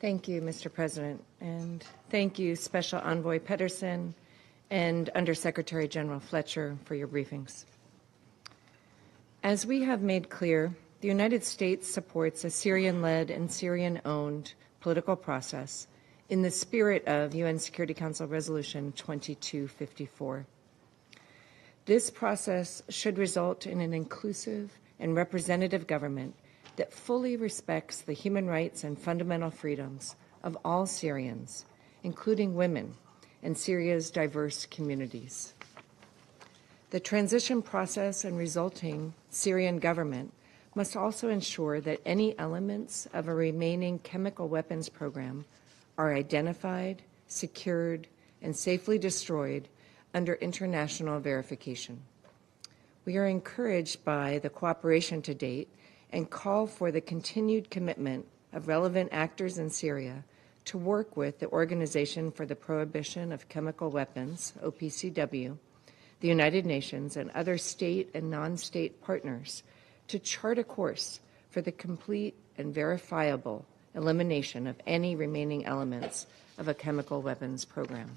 Thank you, Mr. President, and thank you, Special Envoy Pedersen and Undersecretary General Fletcher, for your briefings. As we have made clear, the United States supports a Syrian-led and Syrian-owned political process in the spirit of UN Security Council Resolution 2254. This process should result in an inclusive and representative government that fully respects the human rights and fundamental freedoms of all Syrians, including women and Syria's diverse communities. The transition process and resulting Syrian government must also ensure that any elements of a remaining chemical weapons program are identified, secured, and safely destroyed under international verification. We are encouraged by the cooperation to date and call for the continued commitment of relevant actors in Syria to work with the Organization for the Prohibition of Chemical Weapons, OPCW, the United Nations, and other state and non-state partners to chart a course for the complete and verifiable elimination of any remaining elements of a chemical weapons program.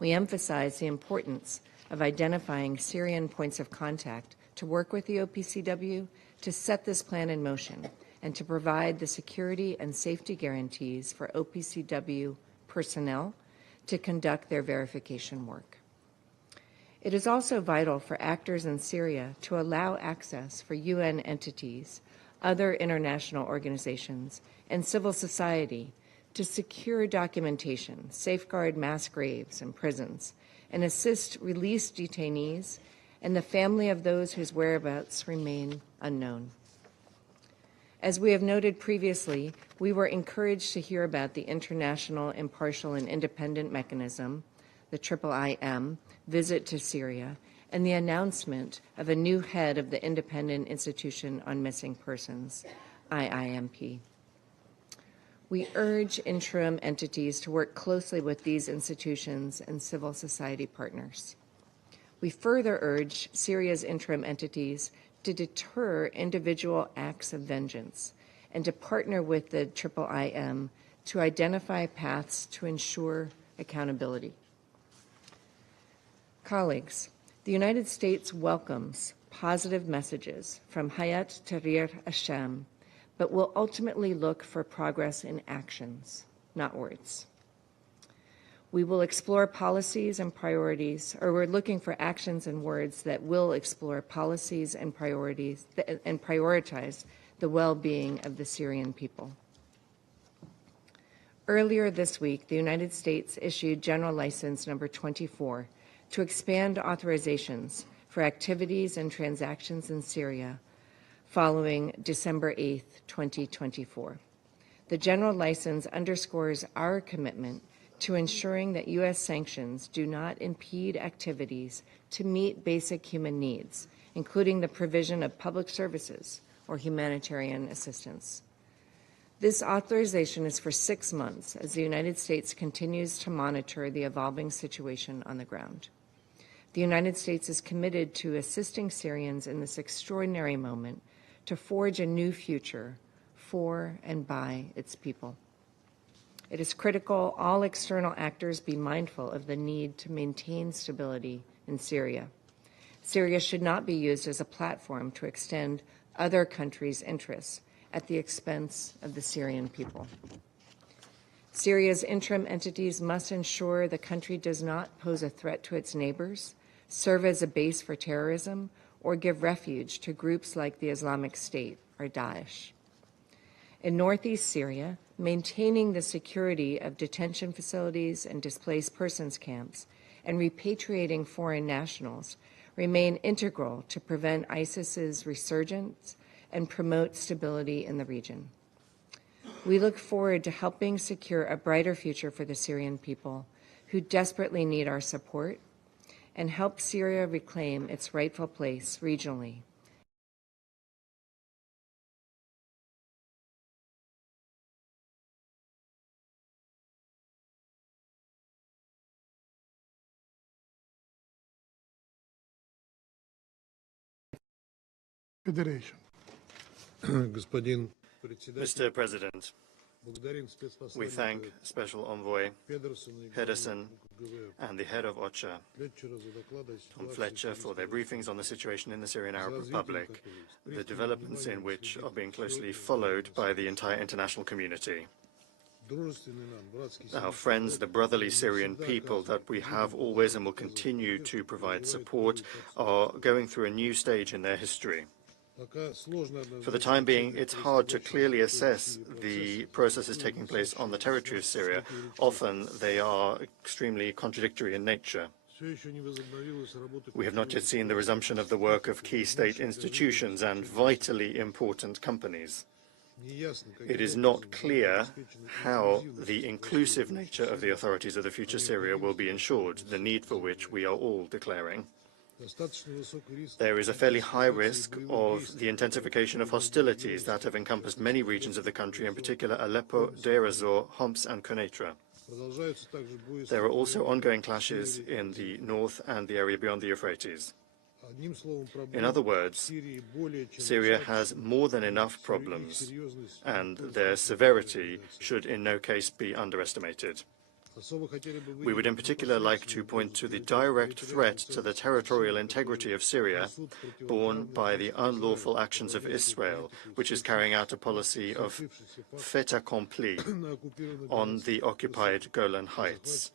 We emphasize the importance of identifying Syrian points of contact to work with the OPCW to set this plan in motion and to provide the security and safety guarantees for OPCW personnel to conduct their verification work. It is also vital for actors in Syria to allow access for UN entities, other international organizations, and civil society to secure documentation, safeguard mass graves and prisons, and assist released detainees and the family of those whose whereabouts remain unknown. As we have noted previously, we were encouraged to hear about the International Impartial and Independent Mechanism, the IIIM, visit to Syria, and the announcement of a new head of the Independent Institution on Missing Persons, IIMP. We urge interim entities to work closely with these institutions and civil society partners. We further urge Syria's interim entities to deter individual acts of vengeance and to partner with the IIIM to identify paths to ensure accountability. Colleagues, the United States welcomes positive messages from Hayat Tahrir al-Sham, but will ultimately look for progress in actions, not words. We will explore policies and priorities, or we're looking for actions and words that will explore policies and priorities and prioritize the well-being of the Syrian people. Earlier this week, the United States issued General License Number 24 to expand authorizations for activities and transactions in Syria following December 8, 2024. The General License underscores our commitment to ensuring that U.S. sanctions do not impede activities to meet basic human needs, including the provision of public services or humanitarian assistance. This authorization is for 6 months as the United States continues to monitor the evolving situation on the ground. The United States is committed to assisting Syrians in this extraordinary moment to forge a new future for and by its people. It is critical all external actors be mindful of the need to maintain stability in Syria. Syria should not be used as a platform to extend other countries' interests at the expense of the Syrian people. Syria's interim entities must ensure the country does not pose a threat to its neighbors, serve as a base for terrorism, or give refuge to groups like the Islamic State or Daesh. In northeast Syria, maintaining the security of detention facilities and displaced persons camps and repatriating foreign nationals remain integral to prevent ISIS's resurgence and promote stability in the region. We look forward to helping secure a brighter future for the Syrian people who desperately need our support and help Syria reclaim its rightful place regionally. Federation. Mr. President, We thank Special Envoy Pedersen and the head of OCHA, Tom Fletcher, for their briefings on the situation in the Syrian Arab Republic, the developments in which are being closely followed by the entire international community. Our friends, the brotherly Syrian people that we have always and will continue to provide support, are going through a new stage in their history. For the time being, it's hard to clearly assess the processes taking place on the territory of Syria. Often they are extremely contradictory in nature. We have not yet seen the resumption of the work of key state institutions and vitally important companies. It is not clear how the inclusive nature of the authorities of the future Syria will be ensured, the need for which we are all declaring. There is a fairly high risk of the intensification of hostilities that have encompassed many regions of the country, in particular Aleppo, Deir ez-Zor, Homs and Quneitra. There are also ongoing clashes in the north and the area beyond the Euphrates. In other words, Syria has more than enough problems, and their severity should in no case be underestimated. We would in particular like to point to the direct threat to the territorial integrity of Syria borne by the unlawful actions of Israel, which is carrying out a policy of fait accompli on the occupied Golan Heights,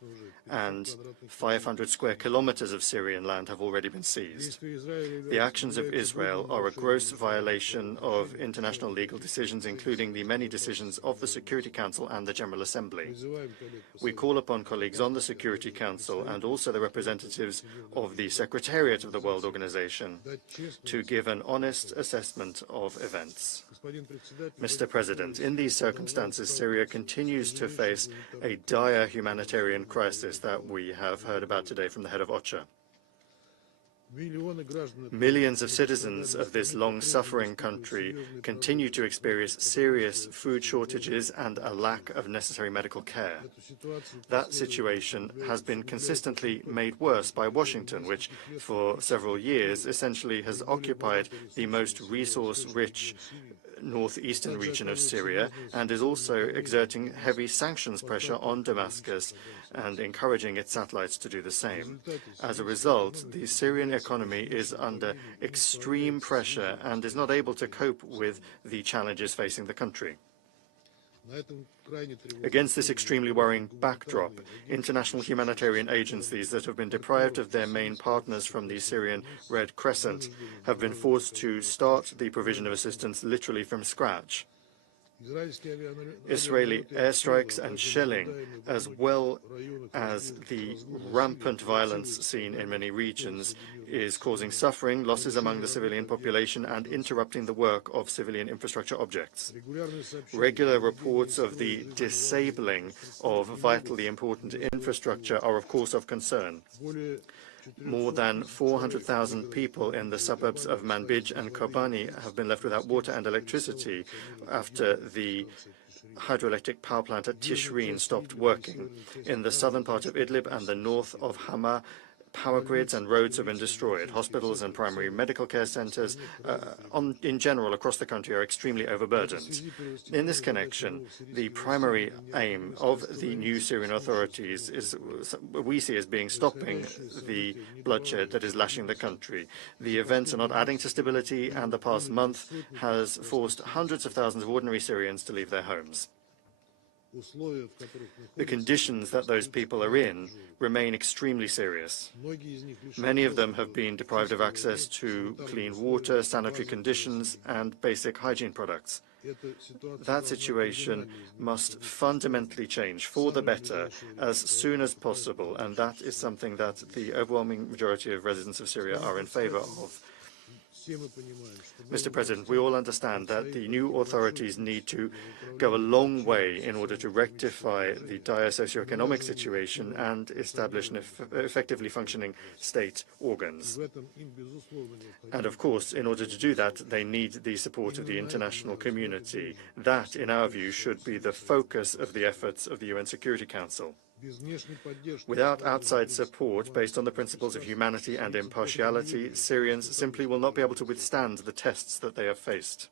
and 500 square kilometers of Syrian land have already been seized. The actions of Israel are a gross violation of international legal decisions, including the many decisions of the Security Council and the General Assembly. We call upon colleagues on the Security Council and also the representatives of the Secretariat of the World Organization to give an honest assessment of events. Mr. President, in these circumstances, Syria continues to face a dire humanitarian crisis that we have heard about today from the head of OCHA. Millions of citizens of this long-suffering country continue to experience serious food shortages and a lack of necessary medical care. That situation has been consistently made worse by Washington, which for several years essentially has occupied the most resource-rich northeastern region of Syria and is also exerting heavy sanctions pressure on Damascus and encouraging its satellites to do the same. As a result, the Syrian economy is under extreme pressure and is not able to cope with the challenges facing the country. Against this extremely worrying backdrop, international humanitarian agencies that have been deprived of their main partners from the Syrian Red Crescent have been forced to start the provision of assistance literally from scratch. Israeli airstrikes and shelling, as well as the rampant violence seen in many regions, is causing suffering, losses among the civilian population, and interrupting the work of civilian infrastructure objects. Regular reports of the disabling of vitally important infrastructure are, of course, of concern. More than 400,000 people in the suburbs of Manbij and Kobani have been left without water and electricity after the hydroelectric power plant at Tishreen stopped working. In the southern part of Idlib and the north of Hama, power grids and roads have been destroyed. Hospitals and primary medical care centers in general across the country are extremely overburdened. In this connection, the primary aim of the new Syrian authorities is, we see as being stopping the bloodshed that is lashing the country. The events are not adding to stability, and the past month has forced hundreds of thousands of ordinary Syrians to leave their homes. The conditions that those people are in remain extremely serious. Many of them have been deprived of access to clean water, sanitary conditions, and basic hygiene products. That situation must fundamentally change for the better as soon as possible, and that is something that the overwhelming majority of residents of Syria are in favor of. Mr. President, we all understand that the new authorities need to go a long way in order to rectify the dire socioeconomic situation and establish effectively functioning state organs. And of course, in order to do that, they need the support of the international community. That, in our view, should be the focus of the efforts of the UN Security Council. Without outside support based on the principles of humanity and impartiality, Syrians simply will not be able to withstand the tests that they have faced.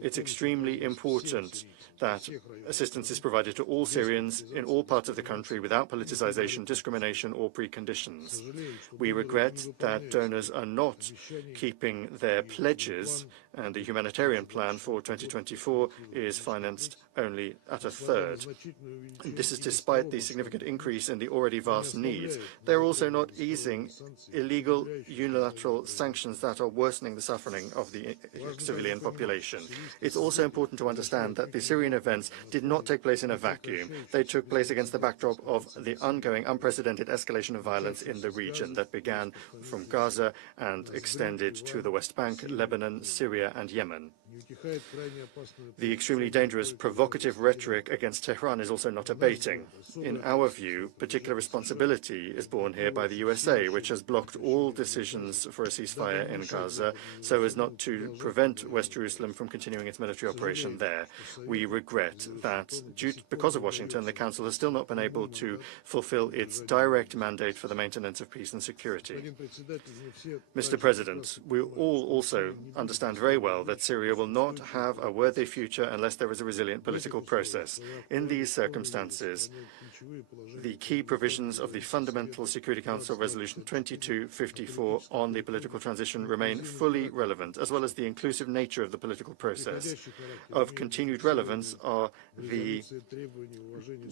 It's extremely important that assistance is provided to all Syrians in all parts of the country without politicization, discrimination, or preconditions. We regret that donors are not keeping their pledges, and the humanitarian plan for 2024 is financed only at a third. This is despite the significant increase in the already vast needs. They're also not easing illegal unilateral sanctions that are worsening the suffering of the civilian population. It's also important to understand that the Syrian events did not take place in a vacuum. They took place against the backdrop of the ongoing unprecedented escalation of violence in the region that began from Gaza and extended to the West Bank, Lebanon, Syria, and Yemen. The extremely dangerous, provocative rhetoric against Tehran is also not abating. In our view, particular responsibility is borne here by the USA, which has blocked all decisions for a ceasefire in Gaza so as not to prevent West Jerusalem from continuing its military operation there. We regret that, because of Washington, the Council has still not been able to fulfill its direct mandate for the maintenance of peace and security. Mr. President, we all also understand very well that Syria will not have a worthy future unless there is a resilient political process. In these circumstances, the key provisions of the Fundamental Security Council Resolution 2254 on the political transition remain fully relevant, as well as the inclusive nature of the political process. Of continued relevance are the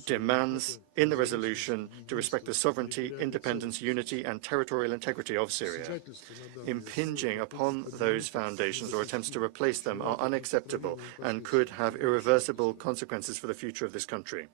demands in the resolution to respect the sovereignty, independence, unity, and territorial integrity of Syria. Impinging upon those foundations or attempts to replace them are unacceptable and could have irreversible consequences for the future of this country.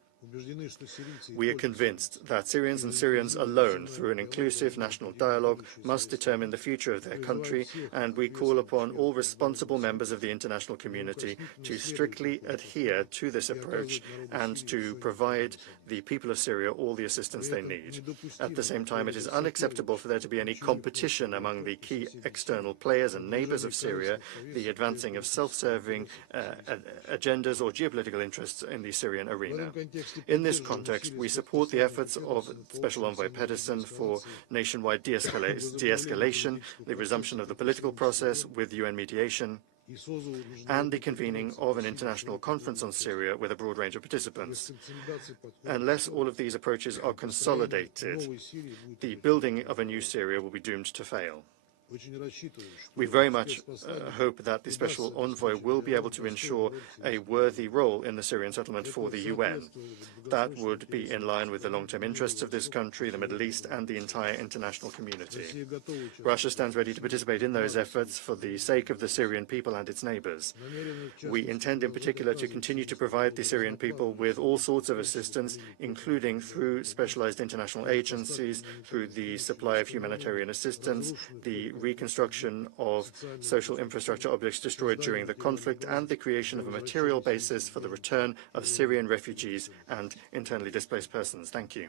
We are convinced that Syrians and Syrians alone, through an inclusive national dialogue, must determine the future of their country, and we call upon all responsible members of the international community to strictly adhere to this approach and to provide the people of Syria all the assistance they need. At the same time, it is unacceptable for there to be any competition among the key external players and neighbors of Syria, the advancing of self-serving agendas or geopolitical interests in the Syrian arena. In this context, we support the efforts of Special Envoy Pedersen for nationwide de-escalation, the resumption of the political process with UN mediation, and the convening of an international conference on Syria with a broad range of participants. Unless all of these approaches are consolidated, the building of a new Syria will be doomed to fail. We very much hope that the Special Envoy will be able to ensure a worthy role in the Syrian settlement for the UN. That would be in line with the long-term interests of this country, the Middle East, and the entire international community. Russia stands ready to participate in those efforts for the sake of the Syrian people and its neighbors. We intend in particular to continue to provide the Syrian people with all sorts of assistance, including through specialized international agencies, through the supply of humanitarian assistance, the reconstruction of social infrastructure objects destroyed during the conflict, and the creation of a material basis for the return of Syrian refugees and internally displaced persons. Thank you.